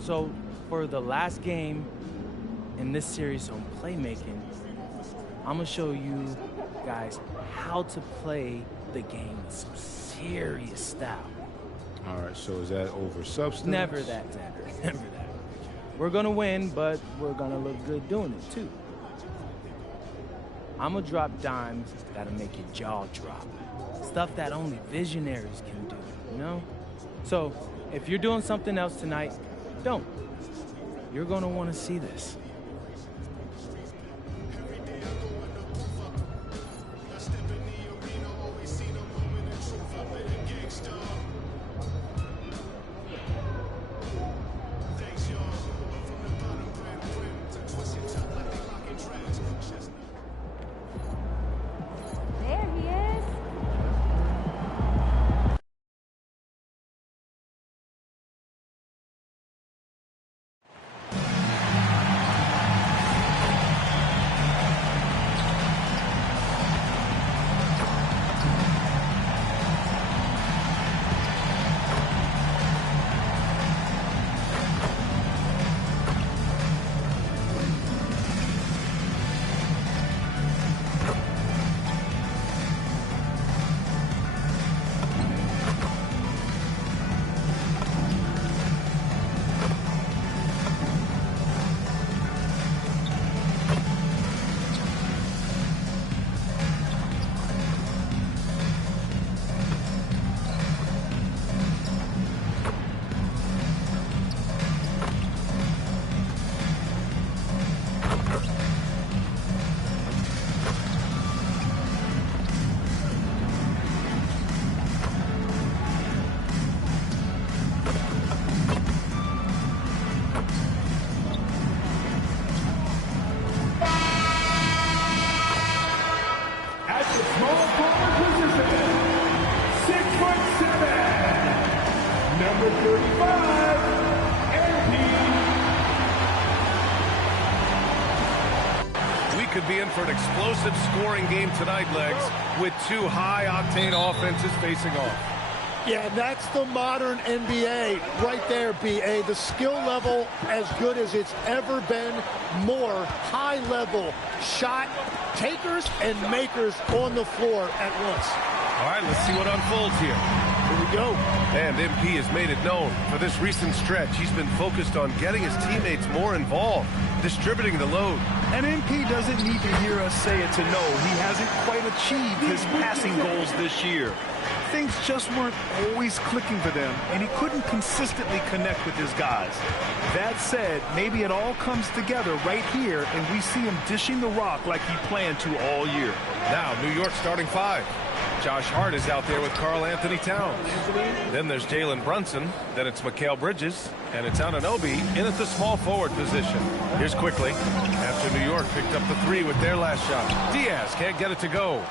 So for the last game in this series on playmaking, I'm gonna show you guys how to play the game with some serious style. All right, so is that over substance? Never that, Xander. Never that. We're gonna win, but we're gonna look good doing it too. I'm gonna drop dimes that'll make your jaw drop. Stuff that only visionaries can do, you know? So, if you're doing something else tonight, don't. You're gonna wanna see this. Could be in for an explosive scoring game tonight, Legs, with two high-octane offenses facing off. Yeah, that's the modern NBA right there, B.A. The skill level as good as it's ever been. More high-level shot takers and makers on the floor at once. All right, let's see what unfolds here. Here we go. And MP has made it known for this recent stretch. He's been focused on getting his teammates more involved, distributing the load. And MP doesn't need to hear us say it to know he hasn't quite achieved his passing goals this year. Things just weren't always clicking for them, and he couldn't consistently connect with his guys. That said, maybe it all comes together right here, and we see him dishing the rock like he planned to all year. Now, New York starting five. Josh Hart is out there with Karl Anthony Towns. Then there's Jalen Brunson. Then it's Mikal Bridges. And it's Anunoby in at the small forward position. Here's quickly. After New York picked up the three with their last shot. Diaz can't get it to go.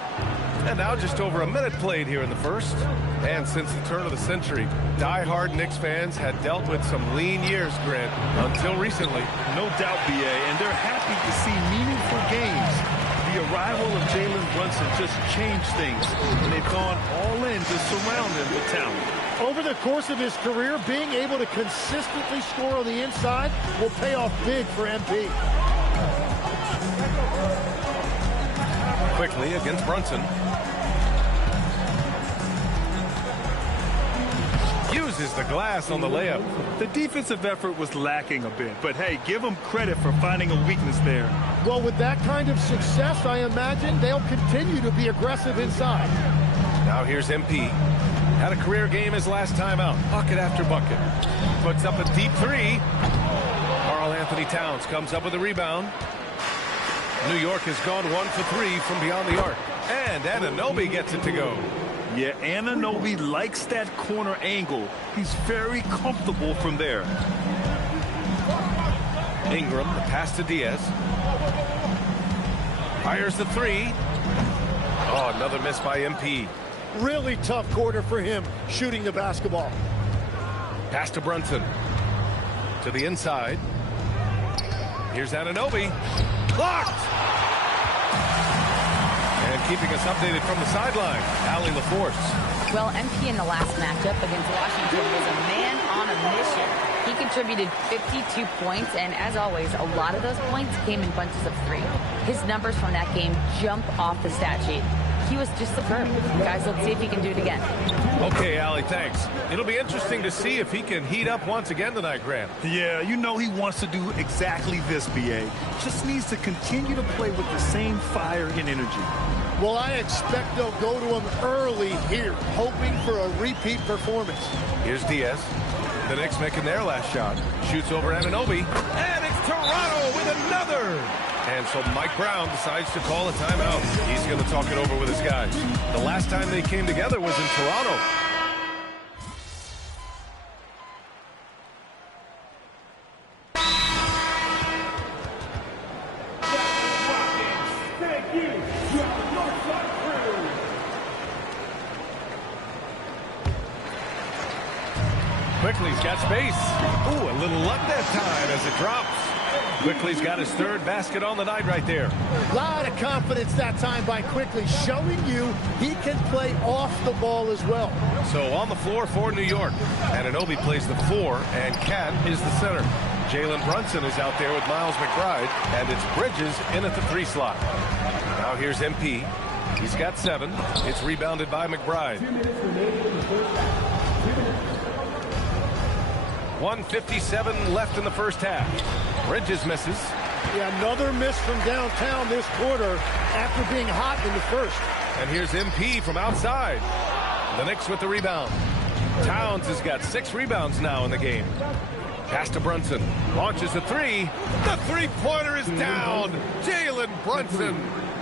And now just over a minute played here in the first. And since the turn of the century, die-hard Knicks fans had dealt with some lean years, Grant, until recently. No doubt, B.A., and they're happy to see meaningful games. The arrival of Jalen Brunson just changed things, and they've gone all in to surround him with talent. Over the course of his career, being able to consistently score on the inside will pay off big for MP. Quickly against Brunson. Uses the glass on the layup. The defensive effort was lacking a bit, but hey, give them credit for finding a weakness there. Well, with that kind of success, I imagine they'll continue to be aggressive inside. Now here's MP. Had a career game his last time out. Bucket after bucket. Puts up a deep three. Karl Anthony Towns comes up with a rebound. New York has gone 1 for 3 from beyond the arc. And Anunoby gets it to go. Yeah, Anunoby likes that corner angle. He's very comfortable from there. Ingram, the pass to Diaz. Fires the three. Oh, another miss by MP. Really tough quarter for him shooting the basketball. Pass to Brunson. To the inside. Here's Anunoby. Blocked! And keeping us updated from the sideline, Allie LaForce. Well, MP in the last matchup against Washington was a man on a mission. He contributed 52 points, and as always, a lot of those points came in bunches of 3. His numbers from that game jump off the stat sheet. He was just superb. Guys, let's see if he can do it again. Okay, Allie, thanks. It'll be interesting to see if he can heat up once again tonight, Grant. Yeah, you know he wants to do exactly this, B.A. Just needs to continue to play with the same fire and energy. Well, I expect they'll go to him early here, hoping for a repeat performance. Here's Diaz. The Knicks making their last shot. Shoots over Anunoby. And it's Toronto with another. And so Mike Brown decides to call a timeout. He's going to talk it over with his guys. The last time they came together was in Toronto. Quickly's got space. Ooh, a little luck that time as it drops. Quickly's got his 3rd basket on the night right there. A lot of confidence that time by Quickly, showing you he can play off the ball as well. So on the floor for New York. Anunoby plays the 4, and Cat is the center. Jalen Brunson is out there with Miles McBride, and it's Bridges in at the 3 slot. Now here's MP. He's got 7. It's rebounded by McBride. 1:57 left in the first half. Bridges misses. Yeah, another miss from downtown this quarter after being hot in the first. And here's MP from outside. The Knicks with the rebound. Towns has got 6 rebounds now in the game. Pass to Brunson. Launches a 3. The three-pointer is down. Jalen Brunson.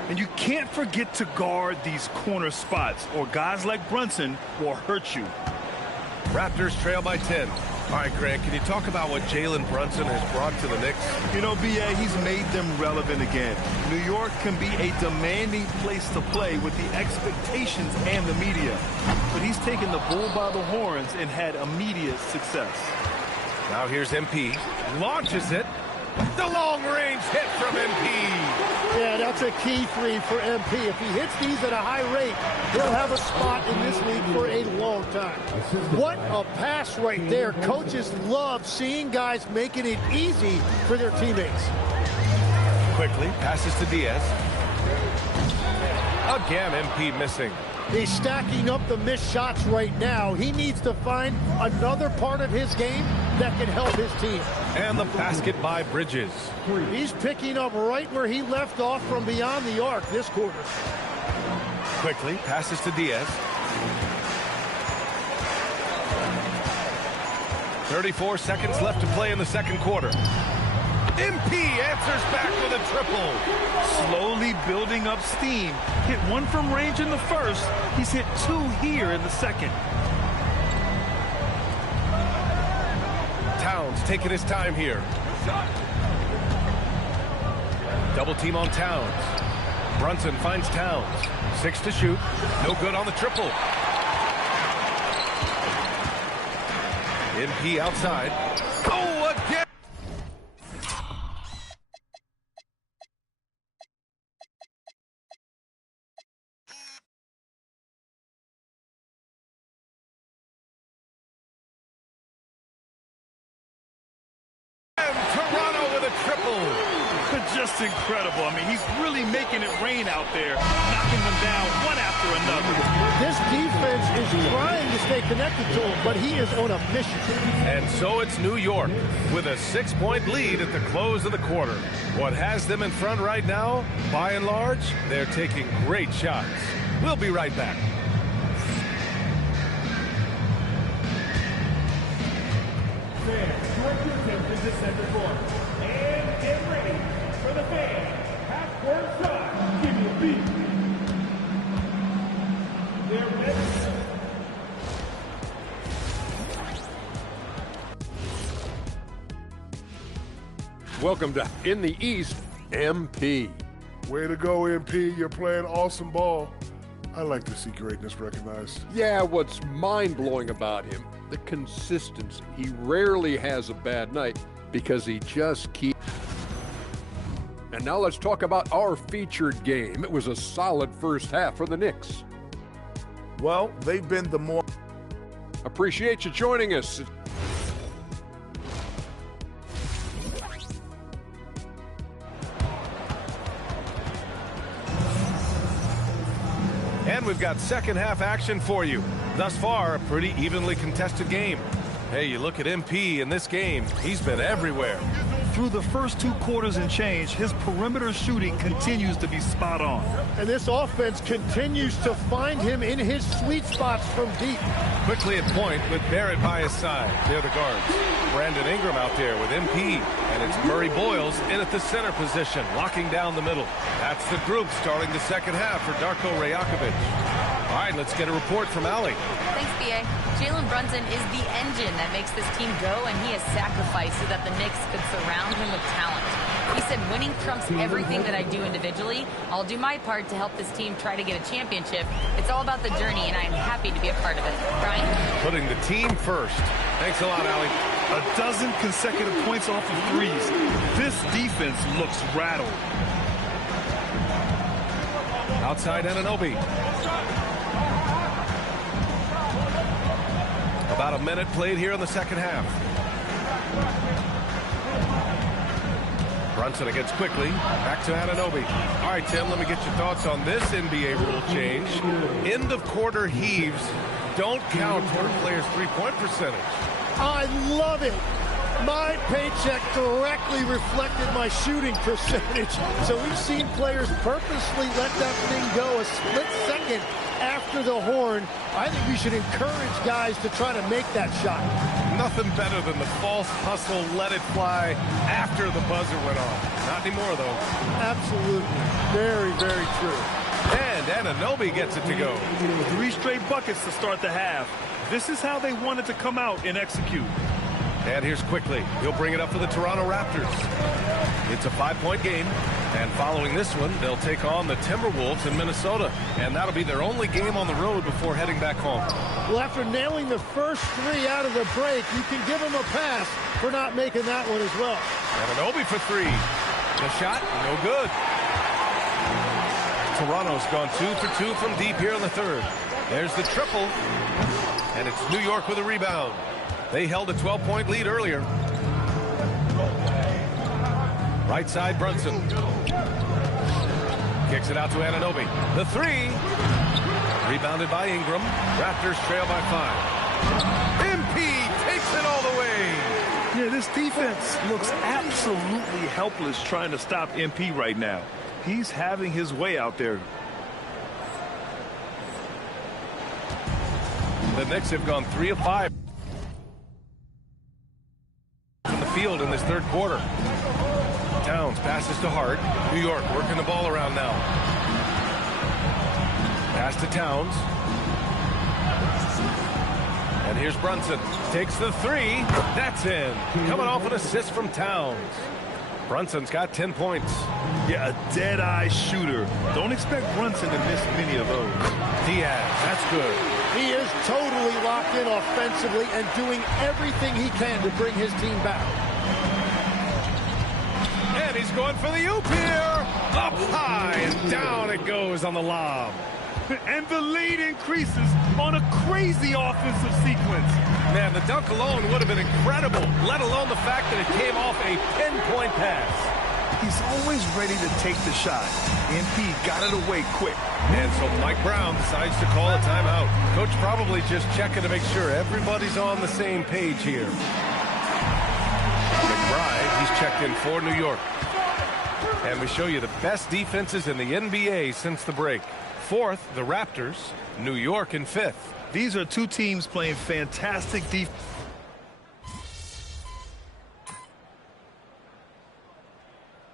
And you can't forget to guard these corner spots, or guys like Brunson will hurt you. Raptors trail by 10. All right, Grant, can you talk about what Jalen Brunson has brought to the Knicks? You know, B.A., he's made them relevant again. New York can be a demanding place to play with the expectations and the media. But he's taken the bull by the horns and had immediate success. Now here's MP. Launches it. The long-range hit from MP. Yeah, that's a key 3 for MP. If he hits these at a high rate, he'll have a spot in this league for a long time. What a pass right there. Coaches love seeing guys making it easy for their teammates. Quickly passes to Diaz. Again, MP missing. He's stacking up the missed shots right now. He needs to find another part of his game that can help his team. And the basket by Bridges. He's picking up right where he left off from beyond the arc this quarter. Quickly passes to Diaz. 34 seconds left to play in the second quarter. MP answers back with a triple. Slowly building up steam. Hit 1 from range in the first. He's hit 2 here in the second. Towns taking his time here. Double team on Towns. Brunson finds Towns. 6 to shoot. No good on the triple. MP outside. Oh, again! Just incredible. I mean, he's really making it rain out there, knocking them down one after another. This defense is trying to stay connected to him, but he is on a mission. And so it's New York with a 6-point lead at the close of the quarter. What has them in front right now, by and large, they're taking great shots. We'll be right back. Fans, direct your attention to center court. And get ready for the fans. Half-court shot. Give me a beat. They're ready. Welcome to In the East, MP. Way to go, MP. You're playing awesome ball. I like to see greatness recognized. Yeah, what's mind-blowing about him, the consistency. He rarely has a bad night because he just keeps. And now let's talk about our featured game. It was a solid first half for the Knicks. Well, they've been the more. Appreciate you joining us. we've got second half action for you. Thus far, a pretty evenly contested game. Hey, you look at MP in this game, he's been everywhere. Through the first 2 quarters and change, his perimeter shooting continues to be spot on. And this offense continues to find him in his sweet spots from deep. Quickly at point with Barrett by his side. They're the guards. Brandon Ingram out there with MP. And it's Murray Boyles in at the center position, locking down the middle. That's the group starting the second half for Darko Rajakovic. All right, let's get a report from Allie. Thanks, B.A. Jalen Brunson is the engine that makes this team go, and he has sacrificed so that the Knicks could surround him with talent. He said, winning trumps everything that I do individually. I'll do my part to help this team try to get a championship. It's all about the journey, and I am happy to be a part of it. Brian? Putting the team first. Thanks a lot, Allie. 12 consecutive points off of threes. This defense looks rattled. Outside Anunoby. About a minute played here in the second half. Brunson against quickly. Back to Anunoby. All right, Tim, let me get your thoughts on this NBA rule change. End of quarter heaves don't count toward a player's three-point percentage. I love it. My paycheck directly reflected my shooting percentage. So we've seen players purposely let that thing go a split second after the horn. I think we should encourage guys to try to make that shot. Nothing better than the false hustle, let it fly after the buzzer went off. Not anymore, though. Absolutely. Very, very true. And Anunoby gets it to go. 3 straight buckets to start the half. This is how they wanted to come out and execute. And here's quickly. He'll bring it up for the Toronto Raptors. It's a 5-point game. And following this one, they'll take on the Timberwolves in Minnesota. And that'll be their only game on the road before heading back home. Well, after nailing the first 3 out of the break, you can give them a pass for not making that one as well. Anunoby for 3. The shot, no good. Toronto's gone 2 for 2 from deep here in the third. There's the triple. And it's New York with a rebound. They held a 12-point lead earlier. Right side, Brunson. Kicks it out to Anunoby. The 3. Rebounded by Ingram. Raptors trail by 5. MP takes it all the way. Yeah, this defense looks absolutely helpless trying to stop MP right now. He's having his way out there. The Knicks have gone 3 of 5 from the field in this third quarter. Towns passes to Hart. New York working the ball around now. Pass to Towns. And here's Brunson. Takes the 3. That's in. Coming off an assist from Towns. Brunson's got 10 points. Yeah, a dead-eye shooter. Don't expect Brunson to miss many of those. Diaz, that's good. He is totally locked in offensively and doing everything he can to bring his team back. And he's going for the oop here. Up high and down it goes on the lob. And the lead increases on a crazy offensive sequence. Man, the dunk alone would have been incredible, let alone the fact that it came off a 10-point pass. He's always ready to take the shot. MP got it away quick. And so Mike Brown decides to call a timeout. Coach probably just checking to make sure everybody's on the same page here. McBride, he's checked in for New York. And we show you the best defenses in the NBA since the break. 4th, the Raptors. New York in 5th. These are 2 teams playing fantastic defense.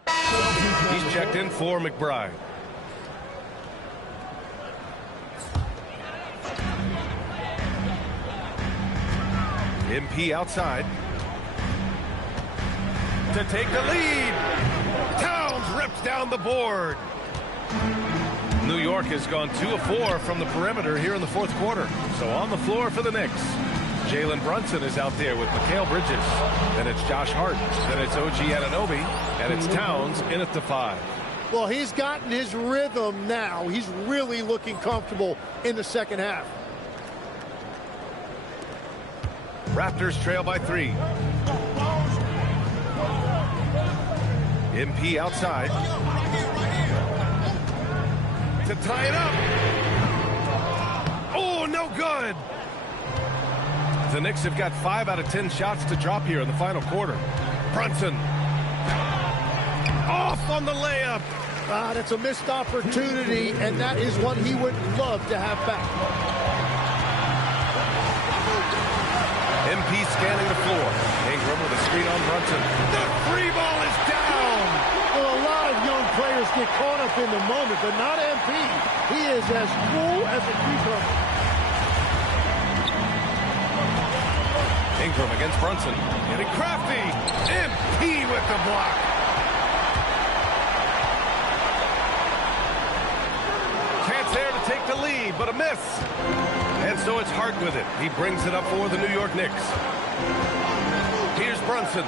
He's checked in for McBride. MP outside. To take the lead. Towns rips down the board. New York has gone 2 of 4 from the perimeter here in the fourth quarter. So on the floor for the Knicks. Jalen Brunson is out there with Mikal Bridges. Then it's Josh Hart. Then it's OG Anunoby. And it's Towns in at the 5. Well, he's gotten his rhythm now. He's really looking comfortable in the second half. Raptors trail by 3. MP outside. To tie it up. good. The Knicks have got 5 out of 10 shots to drop here in the final quarter. Brunson. Off on the layup. That's a missed opportunity, and that is what he would love to have back. MP scanning the floor. Ingram with a screen on Brunson. The free ball is down. Well, a lot of young players get caught up in the moment, but not MP. He is as cool as a cucumber. Ingram against Brunson. Getting crafty. MP with the block. Chance there to take the lead, but a miss. And so it's Hart with it. He brings it up for the New York Knicks. Here's Brunson.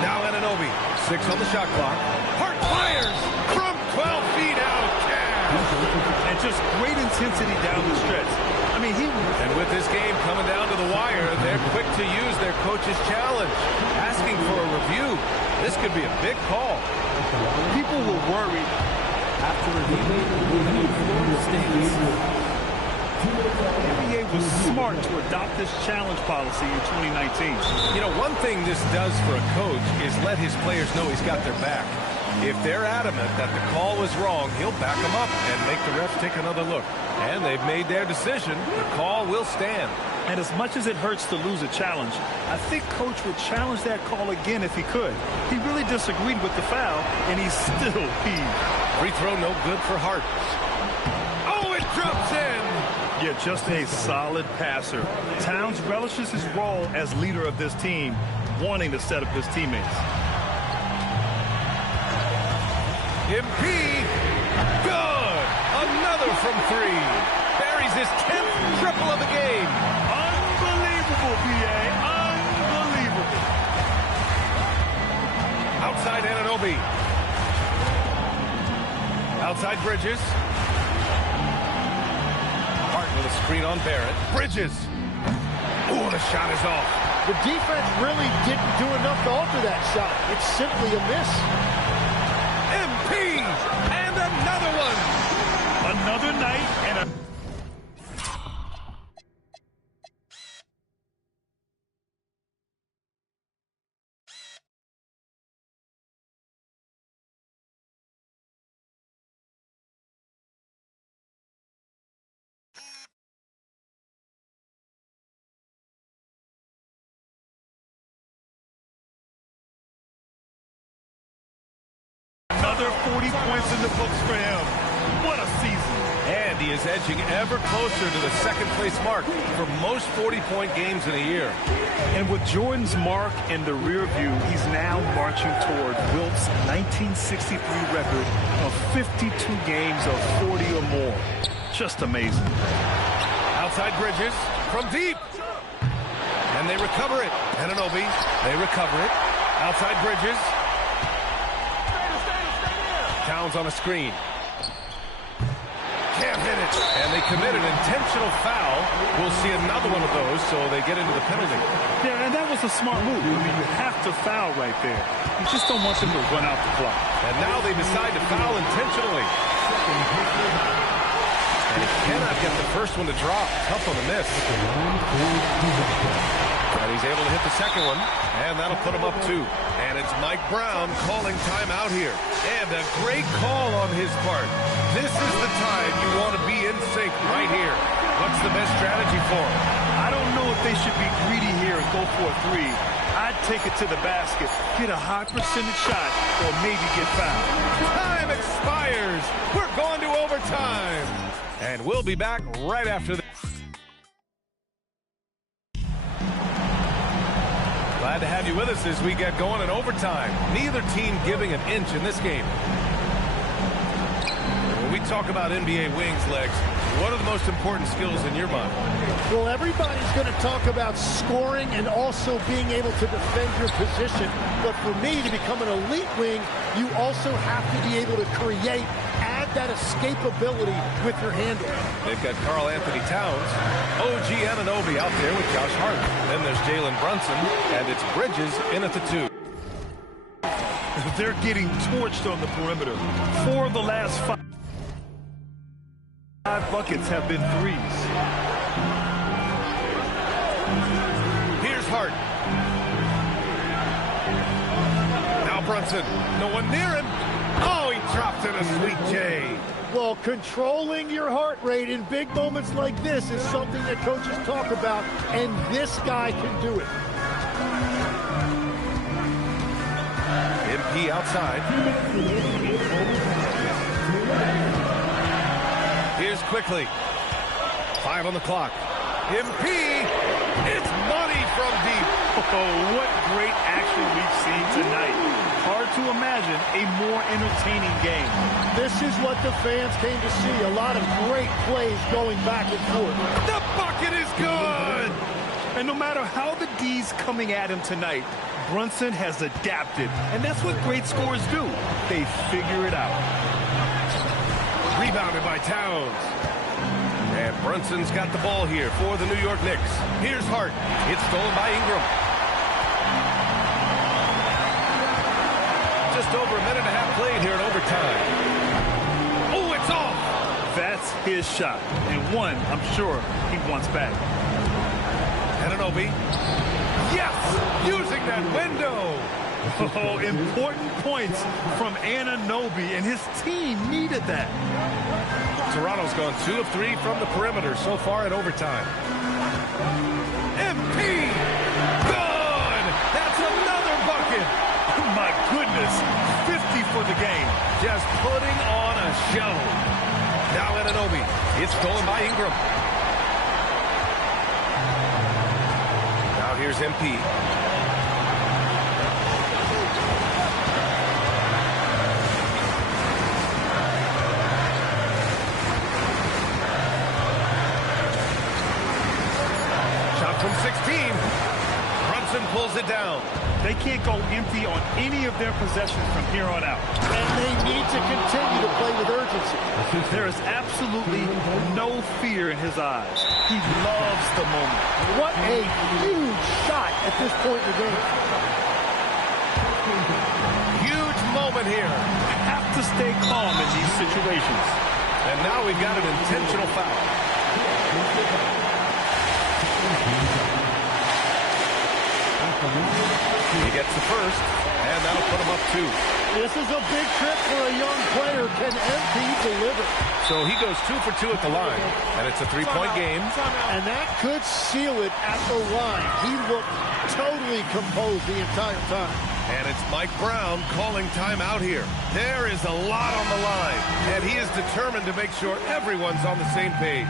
Now Anunoby. 6 on the shot clock. Hart fires from 12 feet out. And just great intensity down the stretch. I mean, And with this game coming down to the wire, they're quick to use their coach's challenge. Asking for a review. This could be a big call. people were worried. After reviewing Florida State's The NBA was smart to adopt this challenge policy in 2019. You know, one thing this does for a coach is let his players know he's got their back. If they're adamant that the call was wrong, he'll back them up and make the refs take another look. And they've made their decision. The call will stand. And as much as it hurts to lose a challenge, I think Coach would challenge that call again if he could. He really disagreed with the foul, and he's still peeved. Free throw no good for Hart. Oh, it drops in! Yeah, just a solid passer. Towns relishes his role as leader of this team, wanting to set up his teammates. MP, good! Another from three. Buries his 10th triple of the game. Unbelievable, B.A. Unbelievable. Outside Anunoby. Outside Bridges. Hart with a screen on Barrett. Bridges. Oh, the shot is off. The defense really didn't do enough to alter that shot. It's simply a miss. MP and another one. Another night and a... Another 40 points in the books for him. What a season. And he is edging ever closer to the second-place mark for most 40-point games in a year. And with Jordan's mark in the rear view, he's now marching toward Wilt's 1963 record of 52 games of 40 or more. Just amazing. Outside Bridges from deep. And they recover it. Anunoby, they recover it. Outside Bridges. Towns on a screen. Can't hit it. And they commit an intentional foul. We'll see another one of those, so they get into the penalty. Yeah, and that was a smart move. I mean, you have to foul right there. You just don't want them to run out the clock. And now they decide to foul intentionally. And he cannot get the first one to drop. Tough on the miss. And he's able to hit the second one. And that'll put him up 2. And it's Mike Brown calling timeout here. And a great call on his part. This is the time you want to be in sync right here. What's the best strategy for him? I don't know if they should be greedy here and go for a 3. I'd take it to the basket, get a high percentage shot, or maybe get fouled. Time expires. We're going to overtime. And we'll be back right after this. Glad to have you with us as we get going in overtime. Neither team giving an inch in this game. When we talk about NBA wings, Legs, what are the most important skills in your mind? Well, everybody's going to talk about scoring and also being able to defend your position. But for me, to become an elite wing, you also have to be able to create, add that escapability with your handle. They've got Karl Anthony Towns, OG Anunoby out there with Josh Hart. Then there's Jalen Brunson, and it's Bridges in at the 2. They're getting torched on the perimeter. 4 of the last 5 buckets have been threes. Here's Hart. Now Brunson. No one near him. Oh, he dropped in a sweet J. Well, controlling your heart rate in big moments like this is something that coaches talk about, and this guy can do it. MP outside. Here's Quickly. 5 on the clock. MP. It's money from deep. Oh, what great action we've seen tonight. Hard to imagine a more entertaining game. This is what the fans came to see. A lot of great plays going back and forth. The bucket is good. And no matter how the D's coming at him tonight, Brunson has adapted. And that's what great scorers do. They figure it out. Rebounded by Towns. And Brunson's got the ball here for the New York Knicks. Here's Hart. It's stolen by Ingram. Just over a minute and a half played here in overtime. Oh, it's off. That's his shot. And one, I'm sure, he wants back. Anunoby. Yes! Using that window. Oh, important points from Anunoby, and his team needed that. Toronto's gone 2 of 3 from the perimeter so far in overtime. MP! Good! That's another bucket! My goodness, 50 for the game. Just putting on a show. Now Anunoby. It's stolen by Ingram. Now here's MP. From 16, Brunson pulls it down. They can't go empty on any of their possessions from here on out. And they need to continue to play with urgency. There is absolutely no fear in his eyes. He loves the moment. What a huge shot at this point in the game. Huge moment here. Have to stay calm in these situations. And now we've got an intentional foul. He gets the first, and that'll put him up 2. This is a big trip for a young player. Can MP deliver? So he goes 2 for 2 at the line, and it's a 3-point game. And that could seal it at the line. He looked totally composed the entire time. And it's Mike Brown calling timeout here. There is a lot on the line, and he is determined to make sure everyone's on the same page.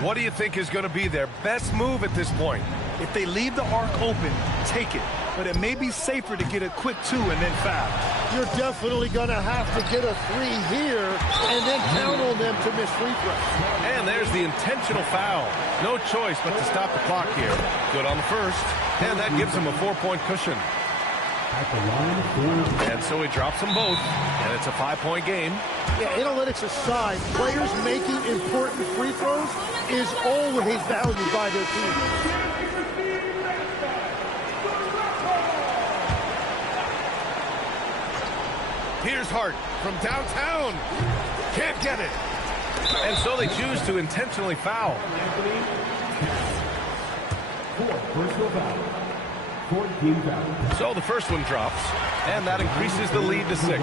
What do you think is going to be their best move at this point? If they leave the arc open, take it. But it may be safer to get a quick 2 and then foul. You're definitely going to have to get a 3 here and then count on them to miss free throws. And there's the intentional foul. No choice but to stop the clock here. Good on the first, and that gives him a 4-point cushion. And so he drops them both, and it's a 5-point game. Yeah, analytics aside, players making important free throws is always valued by their team. Here's Hart from downtown. Can't get it. And so they choose to intentionally foul. So the first one drops, and that increases the lead to 6.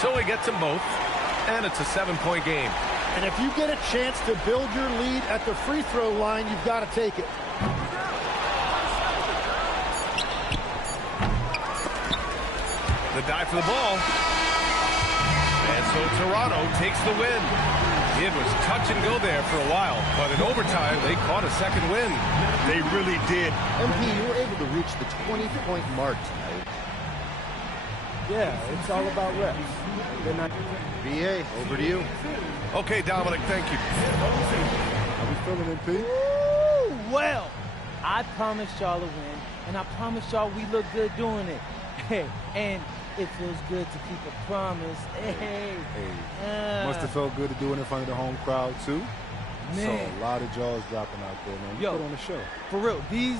So he gets them both, and it's a 7-point game. And if you get a chance to build your lead at the free throw line, you've got to take it. The dive for the ball. And so Toronto takes the win. It was touch and go there for a while, but in overtime, they caught a second win. They really did. MP, you were able to reach the 20-point mark tonight. Yeah, it's all about reps. They're not... BA, over to you. Okay, Dominic, thank you. How we feeling, MP? Woo! Well, I promised y'all a win, and I promised y'all we look good doing it. Hey, and it feels good to keep a promise. Hey. Must have felt good to do it in front of the home crowd, too. Man. So a lot of jaws dropping out there, man. You put on the show. For real, these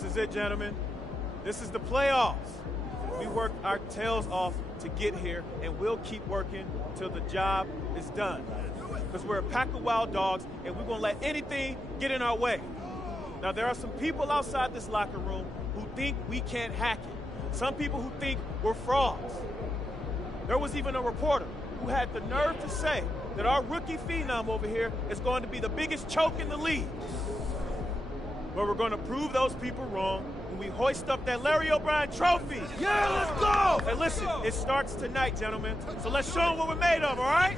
This is it, gentlemen. This is the playoffs. We worked our tails off to get here, and we'll keep working till the job is done. Because we're a pack of wild dogs, and we won't let anything get in our way. Now, there are some people outside this locker room who think we can't hack it. Some people who think we're frauds. There was even a reporter who had the nerve to say that our rookie phenom over here is going to be the biggest choke in the league. But we're going to prove those people wrong when we hoist up that Larry O'Brien trophy. Yeah, let's go! Hey, listen, it starts tonight, gentlemen. So let's show them what we're made of, all right?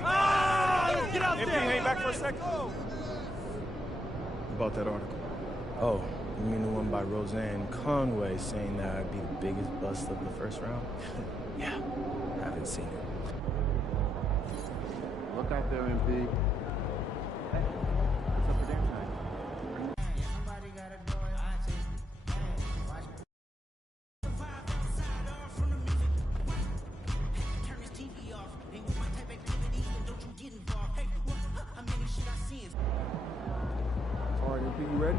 Let's get out MP, there. hang back for a second. About that article. Oh, you mean the one by Roseanne Conway saying that I'd be the biggest bust of the first round? Yeah, I haven't seen it. Look out there, MP. Hey, what's up for damn time? All right, MP, you ready?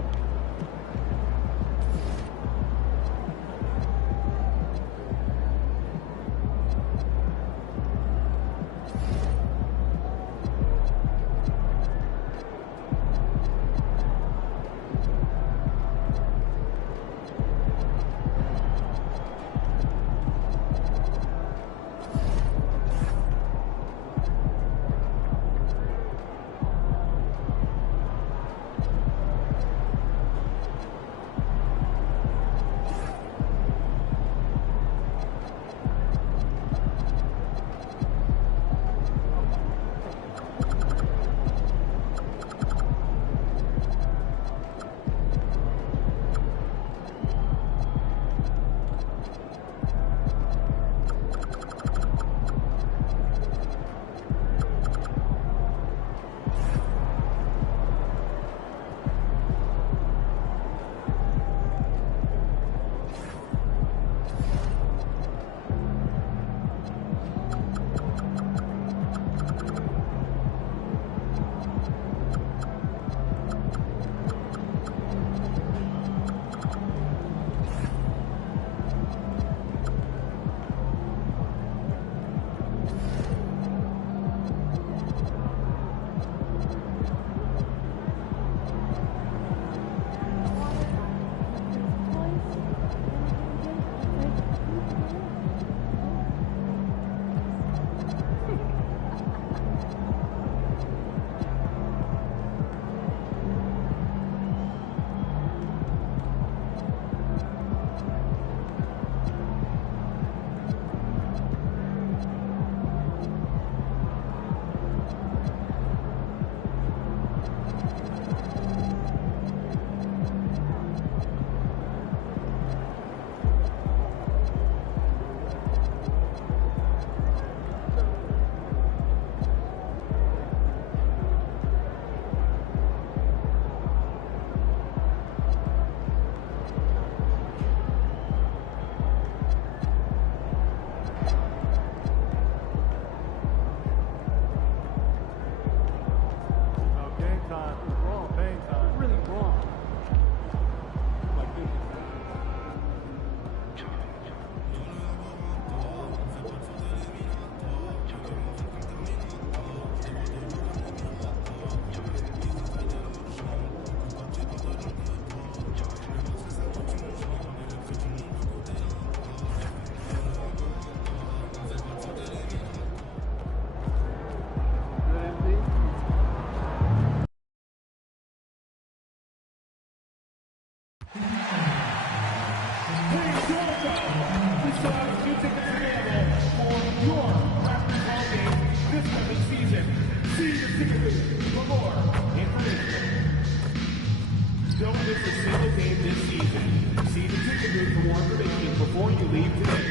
Don't miss a single game this season. See the ticket booth for more information before you leave today.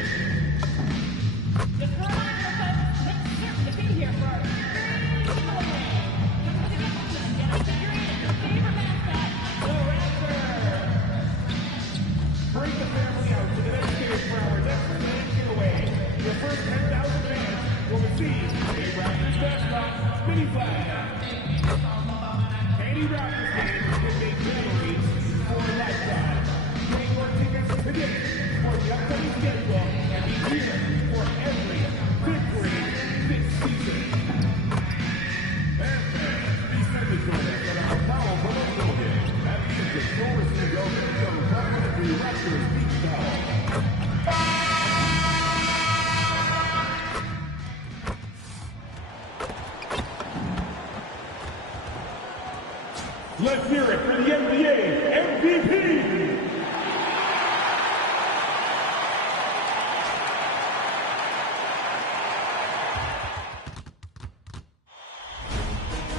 Just a reminder, folks, make certain to be here for our very giveaway. Get securing your favorite mascot, the Raptor. Bring the family out to the next stage for our next fan giveaway. Your first 10,000 fans will receive a Raptors mascot mini flag. Any Raptors fans can make memories for a lifetime. Let's hear it for the NBA MVP.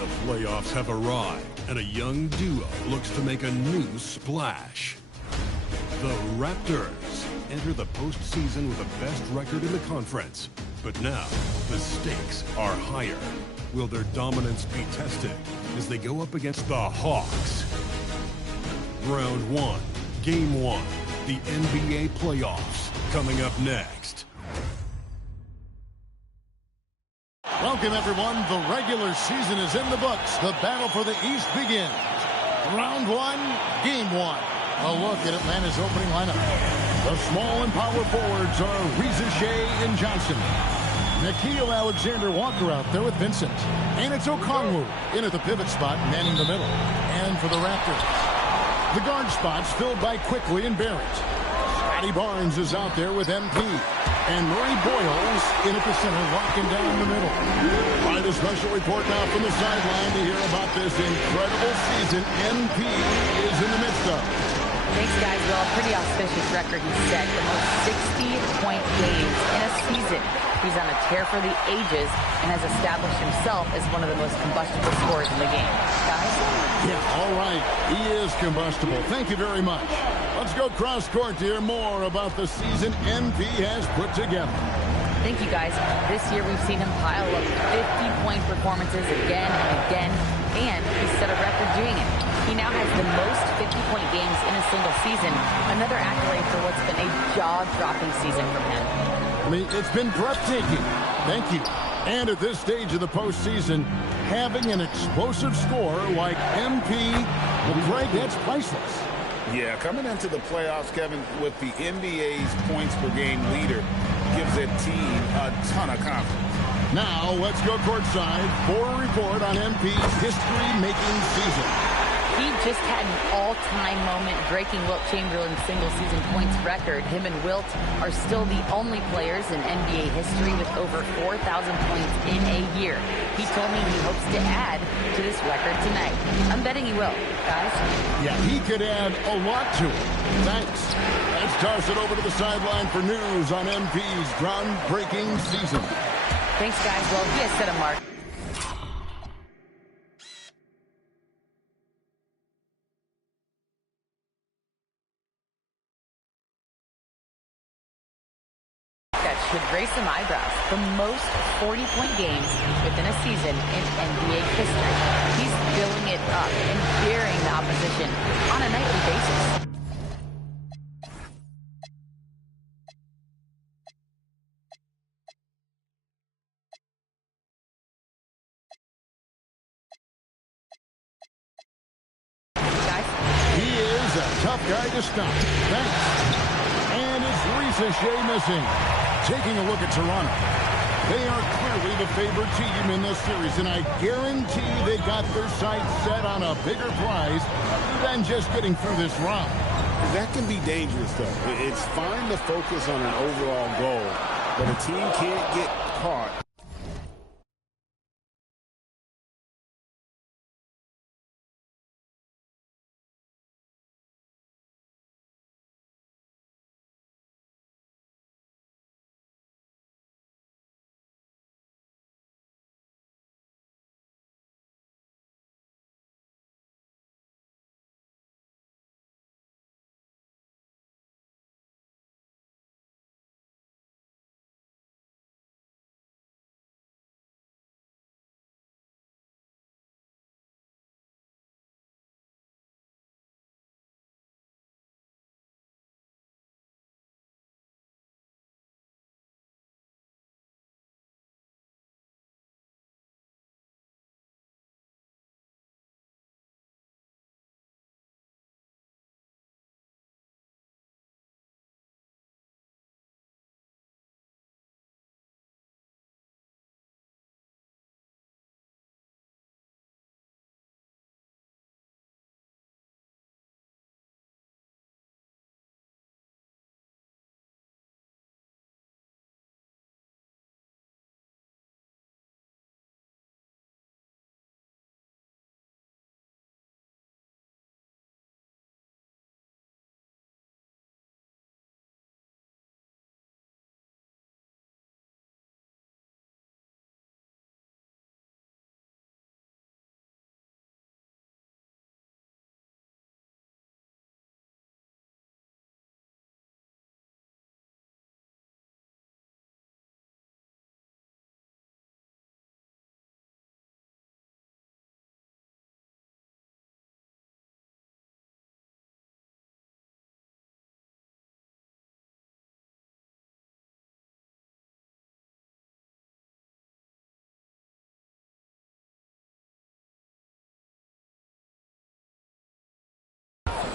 The playoffs have arrived, and a young duo looks to make a new splash. The Raptors enter the postseason with the best record in the conference. But now, the stakes are higher. Will their dominance be tested as they go up against the Hawks? Round 1, Game 1, the NBA playoffs, coming up next. Welcome, everyone. The regular season is in the books. The battle for the East begins. Round 1, Game 1. A look at Atlanta's opening lineup. The small and power forwards are Reza Shea and Johnson. Nickeil Alexander-Walker out there with Vincent. And it's Okongwu in at the pivot spot, manning the middle. And for the Raptors, the guard spots filled by Quickly and Barrett. Scotty Barnes is out there with MP. And Murray Boyles in at the center, locking down the middle. All right, a special report now from the sideline to hear about this incredible season MP is in the midst of. Thanks, guys. Well, a pretty auspicious record he set. The most 60-point games in a season. He's on a tear for the ages and has established himself as one of the most combustible scorers in the game. Guys? Yeah, all right. He is combustible. Thank you very much. Let's go cross court to hear more about the season MP has put together. Thank you, guys. This year we've seen him pile up 50-point performances again and again, and he set a record doing it. He now has the most 50-point games in a single season, another accolade for what's been a jaw-dropping season from him. I mean, it's been breathtaking. Thank you. And at this stage of the postseason, having an explosive score like MP, well, Greg, that's priceless. Yeah, coming into the playoffs, Kevin, with the NBA's points per game leader gives that team a ton of confidence. Now, let's go courtside for a report on MP's history-making season. He just had an all-time moment breaking Wilt Chamberlain's single-season points record. Him and Wilt are still the only players in NBA history with over 4,000 points in a year. He told me he hopes to add to this record tonight. I'm betting he will, guys. Yeah, he could add a lot to it. Thanks. Let's toss it over to the sideline for news on MP's groundbreaking season. Thanks, guys. Well, he has set a mark. That should raise some eyebrows. The most 40-point games within a season in NBA history. He's filling it up and burying the opposition on a nightly basis. He is a tough guy to stop. Thanks. And it's Reza Shea missing. Taking a look at Toronto. They are clearly the favorite team in this series, and I guarantee they got their sights set on a bigger prize than just getting through this round. That can be dangerous, though. It's fine to focus on an overall goal, but a team can't get caught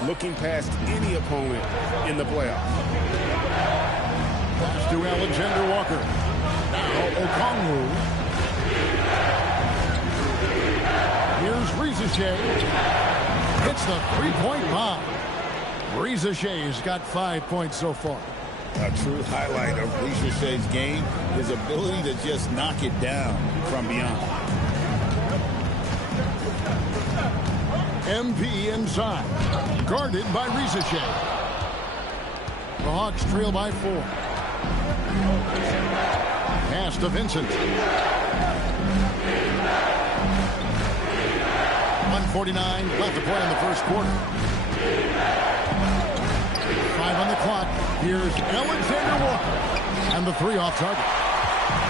looking past any opponent in the playoffs. Pass to Alexander Walker. Now Okongwu. Here's Reza Shea. Hits the three-point bomb. Reza Shea's got 5 points so far. A true highlight of Reza Shea's game, his ability to just knock it down from beyond. MP inside. Guarded by Reza Shea. The Hawks trail by 4. Pass to Vincent. 1:49 left to play in the first quarter. 5 on the clock. Here's Alexander Walker. And the 3 off target.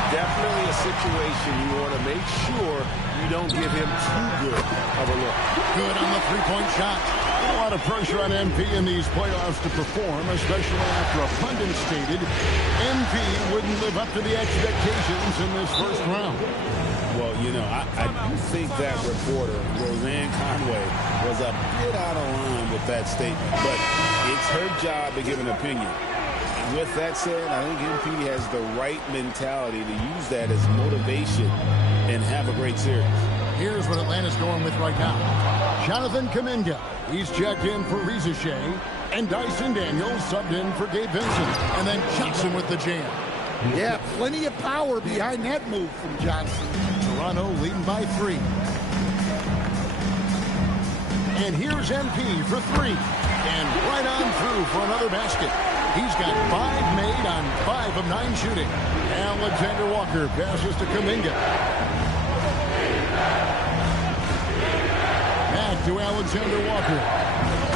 Definitely a situation you want to make sure you don't give him too good of a look. Good on the three-point shot. A lot of pressure on MP in these playoffs to perform, especially after a pundit stated MP wouldn't live up to the expectations in this first round. Well, you know, I do think that reporter, Roseanne Conway, was a bit out of line with that statement. But it's her job to give an opinion. With that said, I think MP has the right mentality to use that as motivation and have a great series. Here's what Atlanta's going with right now. Jonathan Kuminga. He's checked in for Reza Shea. And Dyson Daniels subbed in for Gabe Vincent. And then Johnson with the jam. Yeah, plenty of power behind that move from Johnson. Toronto leading by 3. And here's MP for 3. And right on through for another basket. He's got 5 made on 5 of 9 shooting. Alexander Walker passes to Kuminga. Back to Alexander Walker.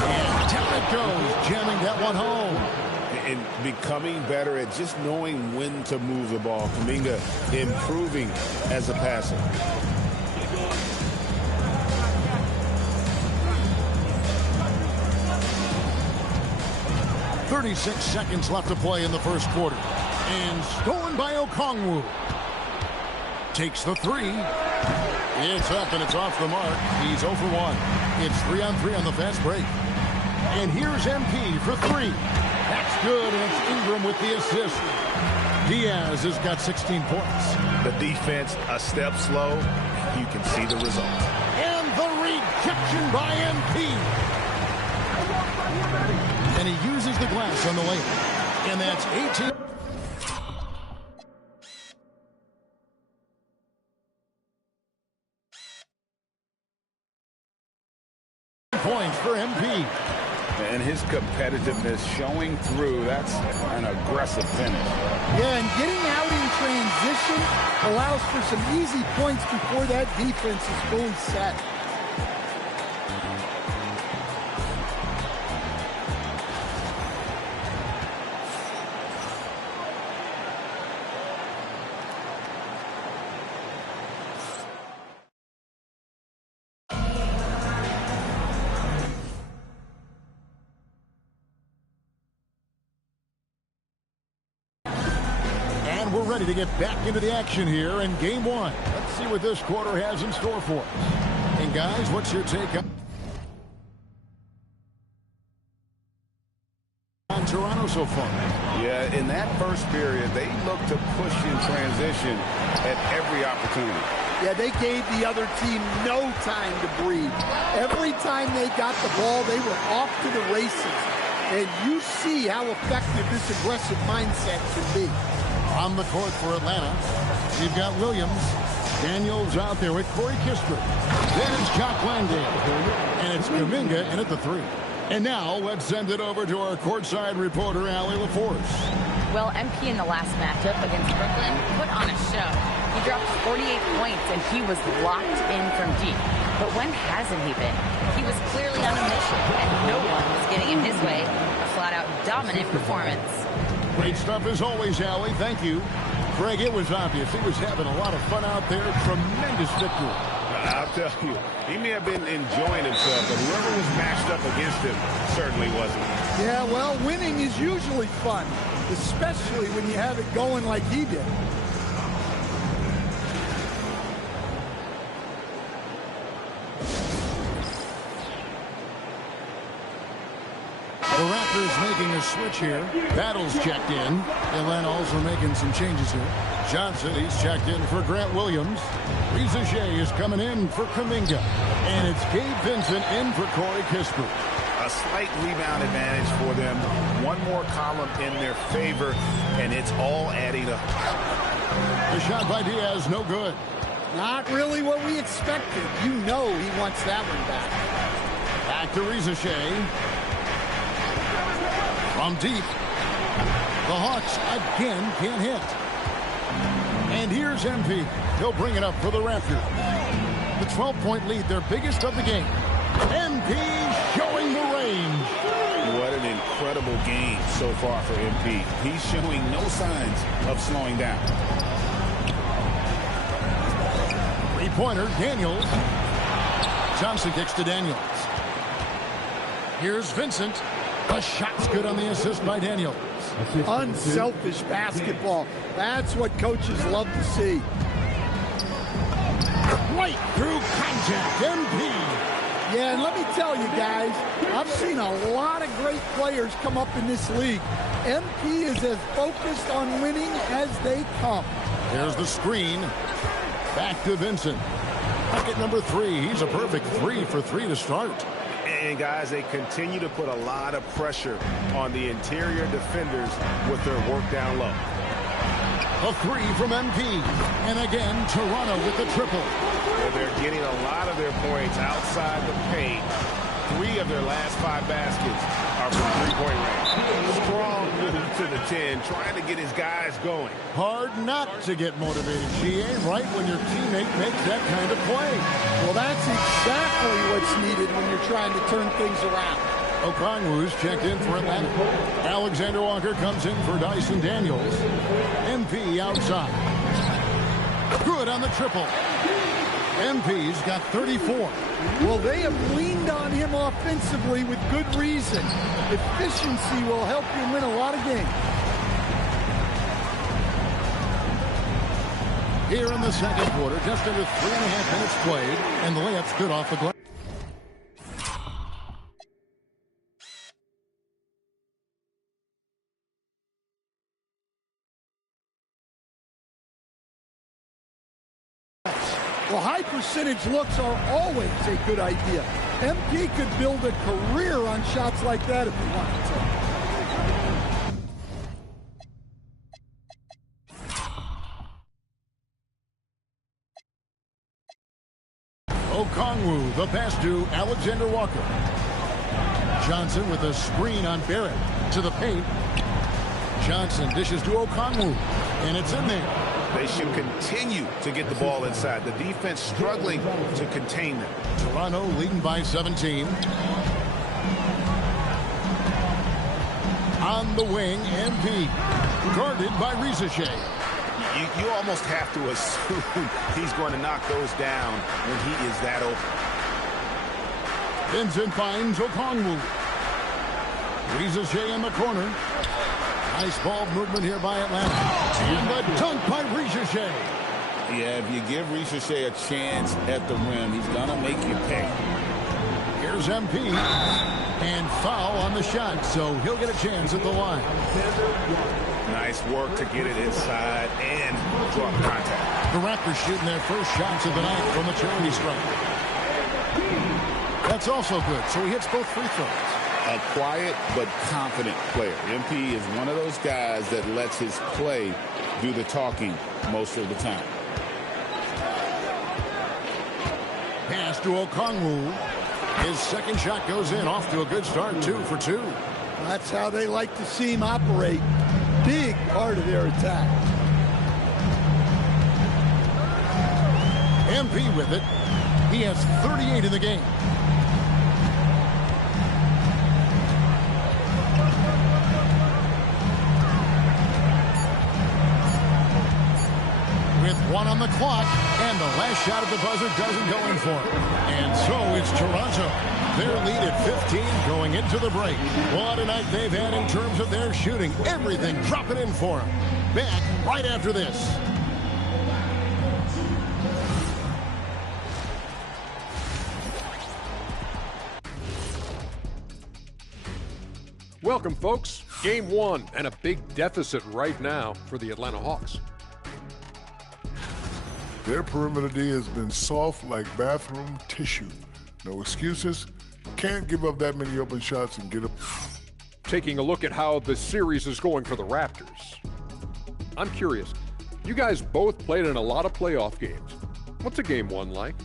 And down it goes, jamming that one home. And becoming better at just knowing when to move the ball. Kuminga improving as a passer. 36 seconds left to play in the first quarter. And stolen by Okongwu. Takes the 3. It's up and it's off the mark. He's 0 for 1. It's 3-on-3 on the fast break. And here's MP for 3. That's good, and it's Ingram with the assist. Diaz has got 16 points. The defense a step slow. You can see the result. And the rejection by MP. And he uses the glass on the layup. And that's 18. Points for MP. And his competitiveness showing through. That's an aggressive finish. Yeah, and getting out in transition allows for some easy points before that defense is fully set. We're ready to get back into the action here in game 1. Let's see what this quarter has in store for us. And guys, what's your take on Toronto so far? Yeah, in that first period, they looked to push in transition at every opportunity. Yeah, they gave the other team no time to breathe. Every time they got the ball, they were off to the races. And you see how effective this aggressive mindset can be. On the court for Atlanta, you've got Williams. Daniels out there with Corey Kispert. Then it's Jock Landale. And it's Kuminga in at the 3. And now let's send it over to our courtside reporter, Allie LaForce. Well, MP in the last matchup against Brooklyn put on a show. He dropped 48 points and he was locked in from deep. But when hasn't he been? He was clearly on a mission and no one was getting in his way. A flat-out dominant performance. Great stuff as always, Allie. Thank you. Greg, it was obvious. He was having a lot of fun out there. Tremendous victory. I'll tell you, he may have been enjoying himself, but whoever was matched up against him certainly wasn't. Yeah, well, winning is usually fun, especially when you have it going like he did. The Raptors making a switch here. Battles checked in. Atlanta also making some changes here. Johnson, he's checked in for Grant Williams. Reza Shea is coming in for Kuminga. And it's Gabe Vincent in for Corey Kispert. A slight rebound advantage for them. One more column in their favor, and it's all adding up. The shot by Diaz, no good. Not really what we expected. You know he wants that one back. Back to Reza Shea. From deep. The Hawks again can't hit. And here's MP. He'll bring it up for the Raptors. The 12-point lead, their biggest of the game. MP showing the range. What an incredible game so far for MP. He's showing no signs of slowing down. Three-pointer, Daniels. Johnson kicks to Daniels. Here's Vincent. The shot's good on the assist by Daniels. Unselfish basketball. That's what coaches love to see. Right through contact, MP. Yeah, and let me tell you guys, I've seen a lot of great players come up in this league. MP is as focused on winning as they come. There's the screen. Back to Vincent. Bucket number 3. He's a perfect 3 for 3 to start. And guys, they continue to put a lot of pressure on the interior defenders with their work down low. A 3 from MP. And again, Toronto with the triple. Well, they're getting a lot of their points outside the paint. 3 of their last 5 baskets are from three-point range. Strong move to the 10, trying to get his guys going. Hard not to get motivated, GA, right when your teammate makes that kind of play. Well, that's exactly what's needed when you're trying to turn things around. Okongwu's checked in for Atlanta. Alexander Walker comes in for Dyson Daniels. MP outside. Good on the triple. MP's got 34. Well, they have leaned on him offensively with good reason. Efficiency will help you win a lot of games. Here in the second quarter, just under 3.5 minutes played, and the layup's good off the glass. Well, high percentage looks are always a good idea. MP could build a career on shots like that if he wanted to. Okongwu, the pass to Alexander Walker. Johnson with a screen on Barrett to the paint. Johnson dishes to Okongwu, and it's in there. They should continue to get the ball inside. The defense struggling to contain them. Toronto leading by 17. On the wing, MP. Guarded by Reza Shea. You almost have to assume he's going to knock those down when he is that open. Vincent finds Okongwu. Reza Shea in the corner. Nice ball movement here by Atlanta. And the dunk by Reza Shea. Yeah, if you give Reza Shea a chance at the rim, he's going to make you pay. Here's MP. And foul on the shot, so he'll get a chance at the line. Nice work to get it inside and drop contact. The Raptors shooting their first shots of the night from the charity stripe. That's also good, so he hits both free throws. A quiet but confident player. MP is one of those guys that lets his play do the talking most of the time. Pass to Okongwu. His second shot goes in, off to a good start, 2 for 2. That's how they like to see him operate. Big part of their attack. MP with it. He has 38 in the game. With 1 on the clock, and the last shot at the buzzer doesn't go in for him. And so it's Toronto. Their lead at 15 going into the break. What a night they've had in terms of their shooting. Everything dropping in for them. Back right after this. Welcome, folks. Game 1 and a big deficit right now for the Atlanta Hawks. Their perimeter D has been soft like bathroom tissue. No excuses. Can't give up that many open shots and get up. Taking a look at how the series is going for the Raptors. I'm curious. You guys both played in a lot of playoff games. What's a game 1 like?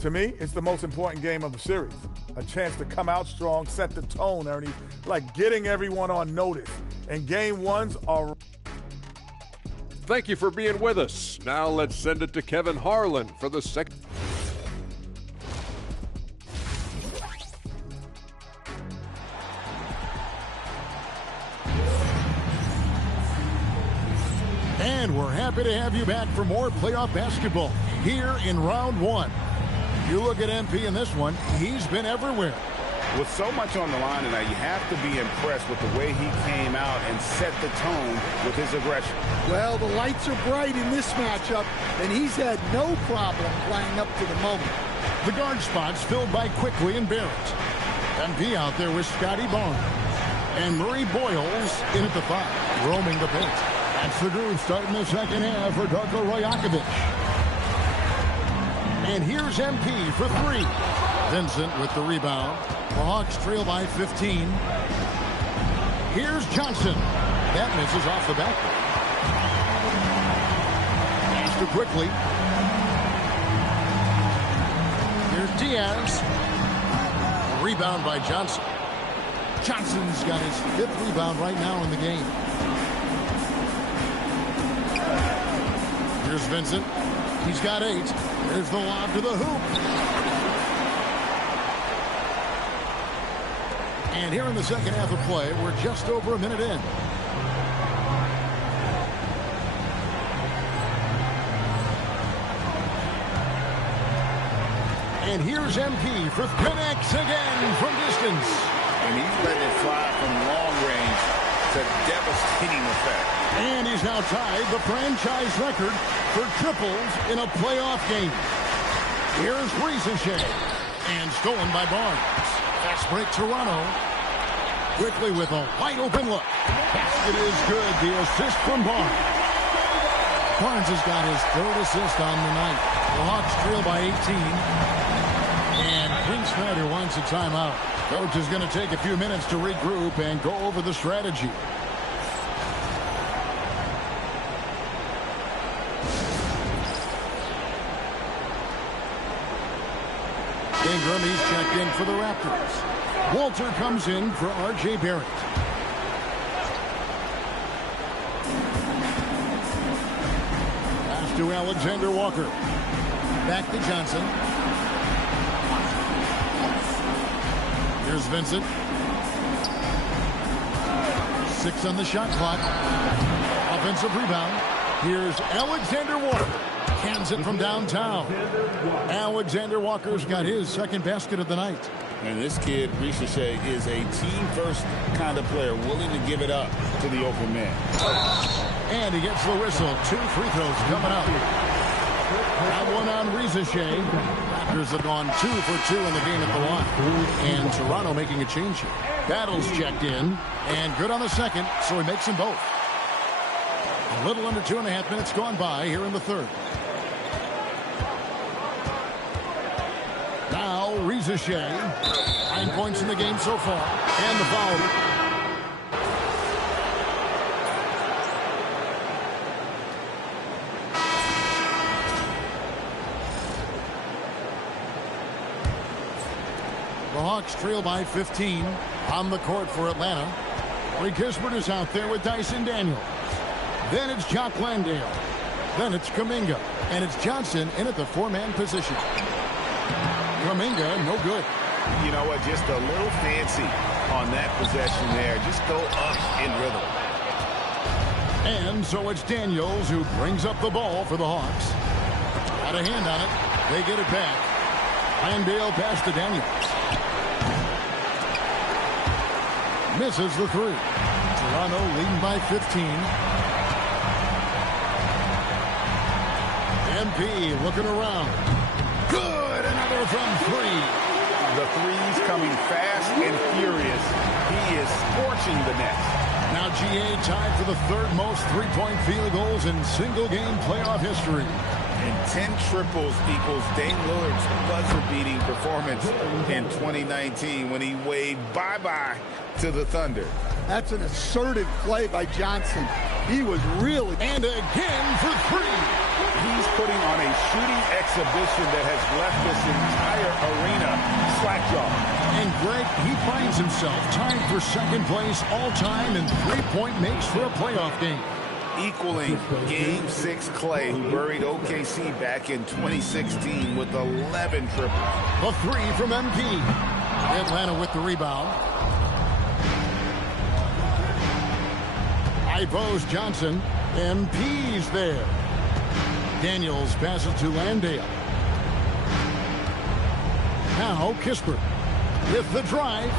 To me, it's the most important game of the series. A chance to come out strong, set the tone, Ernie, like getting everyone on notice. And game 1s are... Thank you for being with us. Now let's send it to Kevin Harlan for the second. And we're happy to have you back for more playoff basketball here in round 1. You look at MP in this one, he's been everywhere. With so much on the line tonight, you have to be impressed with the way he came out and set the tone with his aggression. Well, the lights are bright in this matchup, and he's had no problem playing up to the moment. The guard spots filled by Quickly and Barrett. MP out there with Scotty Barnes. And Murray Boyles in at the 5, roaming the paint. That's the groove starting the second half for Darko Rajakovic. And here's MP for 3. Vincent with the rebound. The Hawks trail by 15. Here's Johnson. That misses off the backboard. Pass to Quickly. Here's Diaz. A rebound by Johnson. Johnson's got his 5th rebound right now in the game. Here's Vincent. He's got 8. There's the lob to the hoop. And here in the second half of play, we're just over a minute in. And here's MP for connects again from distance. And he's letting it fly from long range to devastating effect. And he's now tied the franchise record for triples in a playoff game. Here's Riesenshay. And stolen by Barnes. Fast break Toronto. Quickly with a wide open look. Basket is good. The assist from Barnes. Barnes has got his 3rd assist on the night. The Hawks trail by 18. And Quinn Snyder wants a timeout. Coach is going to take a few minutes to regroup and go over the strategy. Ingram, he's checked in for the Raptors. Walter comes in for R.J. Barrett. Pass to Alexander Walker. Back to Johnson. Here's Vincent. 6 on the shot clock. Offensive rebound. Here's Alexander Walker. Cans it from downtown. Alexander Walker's got his 2nd basket of the night. And this kid, Riesenshay, is a team-first kind of player, willing to give it up to the open man. And he gets the whistle. 2 free throws coming up. That one on Riesenshay. Raptors have gone 2 for 2 in the game at the line. And Toronto making a change here. Battles checked in. And good on the 2nd, so he makes them both. A little under 2.5 minutes gone by here in the 3rd. Now Riesenshay. 9 points in the game so far. And the foul. The Hawks trail by 15 on the court for Atlanta. Ray Kispert is out there with Dyson Daniels. Then it's Jock Landale. Then it's Kuminga. And it's Johnson in at the 4-man position. Kuminga, no good. You know what? Just a little fancy on that possession there. Just go up in rhythm. And so it's Daniels who brings up the ball for the Hawks. Got a hand on it. They get it back. Landale pass to Daniels. Misses the 3. Toronto leading by 15. MP looking around. Good. Another from 3. The threes coming fast and furious. He is scorching the Nets. Now GA tied for the third most three-point field goals in single-game playoff history. And 10 triples equals Dame Lillard's buzzer-beating performance in 2019 when he waved bye-bye to the Thunder. That's an assertive play by Johnson. He was really... And again for three. He's putting on a shooting exhibition that has left this entire arena slack-jawed. And Greg, he finds himself tied for second place all-time in three-point makes for a playoff game. Equaling Game 6 Clay, who buried OKC back in 2016 with 11 triples. A three from MP. Atlanta with the rebound. Ipos Johnson. MP's there. Daniels passes to Landale. Now Kispert with the drive.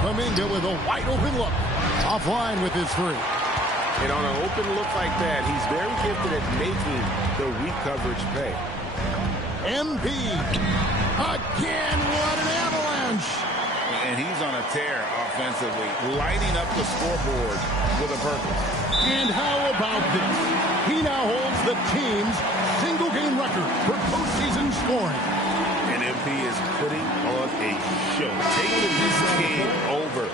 Kuminga with a wide open look. Offline with his three. And on an open look like that, he's very gifted at making the weak coverage pay. MP. Again, what an avalanche. And he's on a tear offensively, lighting up the scoreboard with a purpose. And how about this? He now holds the team's single-game record for postseason scoring. And MP is putting on a show, taking this team over,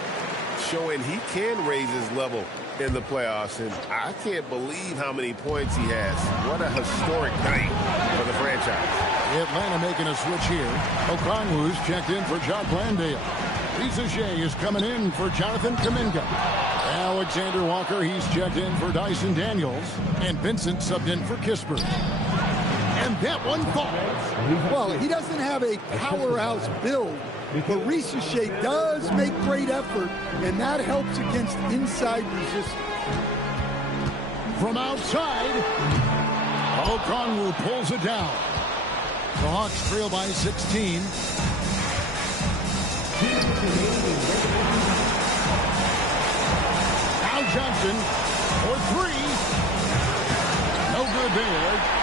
showing he can raise his level in the playoffs, and I can't believe how many points he has. What a historic night for the franchise. Atlanta making a switch here. Okongwu's checked in for John Landale. Lisa Shea is coming in for Jonathan Kuminga. Alexander Walker, he's checked in for Dyson Daniels. And Vincent subbed in for Kispert. And that one falls. Well, he doesn't have a powerhouse build, but Risa Shea does make great effort, and that helps against inside resistance. From outside, Okongwu pulls it down. The Hawks trail by 16. Now Johnson for three. No good there.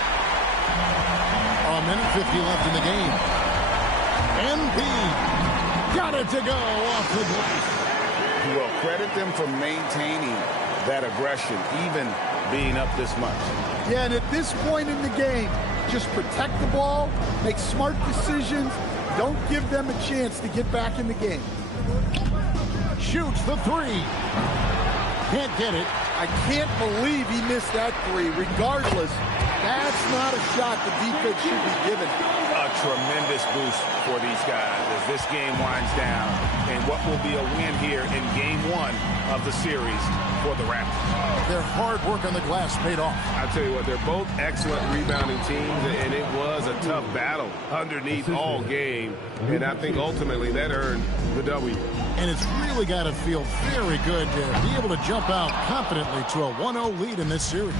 A minute 50 left in the game. MP got it to go off the glass. Well, credit them for maintaining that aggression, even being up this much. Yeah, and at this point in the game, just protect the ball, make smart decisions, don't give them a chance to get back in the game. Shoots the three. Can't get it. I can't believe he missed that three. Regardless, that's not a shot the defense should be given. A tremendous boost for these guys as this game winds down, and what will be a win here in Game 1 of the series for the Raptors. Their hard work on the glass paid off. I tell you what, they're both excellent rebounding teams, and it was a tough battle underneath all game, and I think ultimately that earned the W. And it's really got to feel very good to be able to jump out confidently to a 1-0 lead in this series.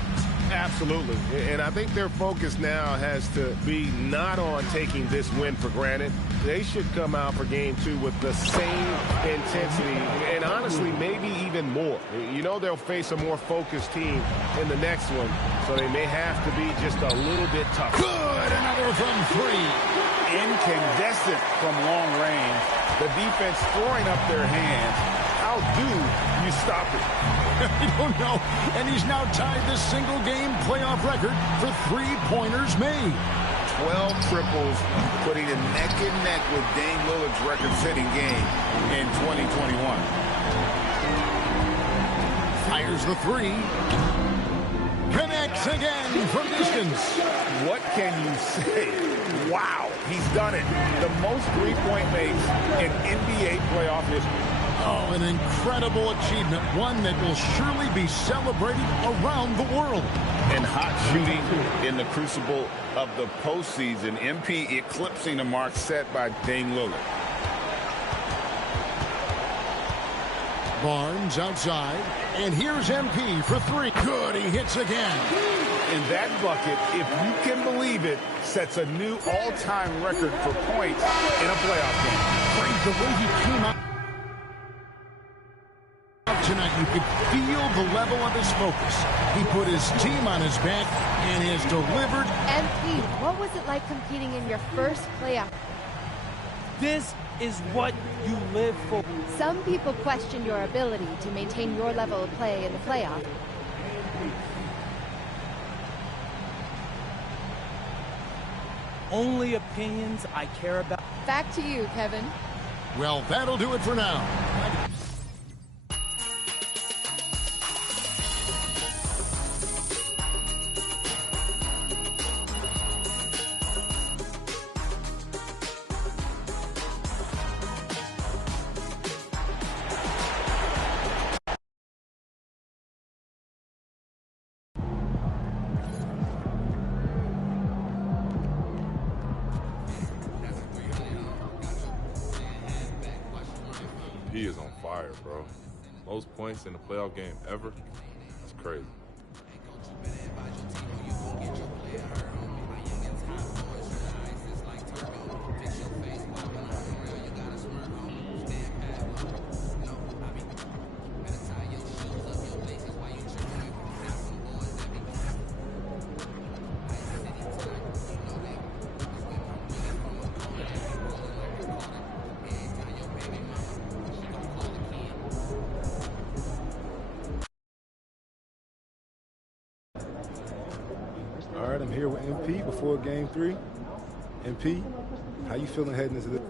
Absolutely. And I think their focus now has to be not on taking this win for granted. They should come out for Game 2 with the same intensity and honestly maybe even more. You know they'll face a more focused team in the next one, so they may have to be just a little bit tougher. Good, another from three. Incandescent from long range. The defense throwing up their hands. How do you stop it? I don't know. And he's now tied the single-game playoff record for three-pointers made. 12 triples, putting it neck and neck with Dame Lillard's record-setting game in 2021. Fires the three. Connects again from distance. What can you say? Wow, he's done it. The most three-point makes in NBA playoff history. Oh, an incredible achievement, one that will surely be celebrated around the world. And hot shooting in the crucible of the postseason. MP eclipsing the mark set by Dame Lillard. Barnes outside, and here's MP for three. Good, he hits again. And that bucket, if you can believe it, sets a new all-time record for points in a playoff game. The way he came out tonight, you could feel the level of his focus. He put his team on his back and has delivered. MP, what was it like competing in your first playoff? This is what you live for. Some people question your ability to maintain your level of play in the playoff. Only opinions I care about. Back to you, Kevin. Well, that'll do it for now. He is on fire, bro. Most points in a playoff game ever. That's crazy. All right, I'm here with MP before Game 3. MP, how you feeling heading into this?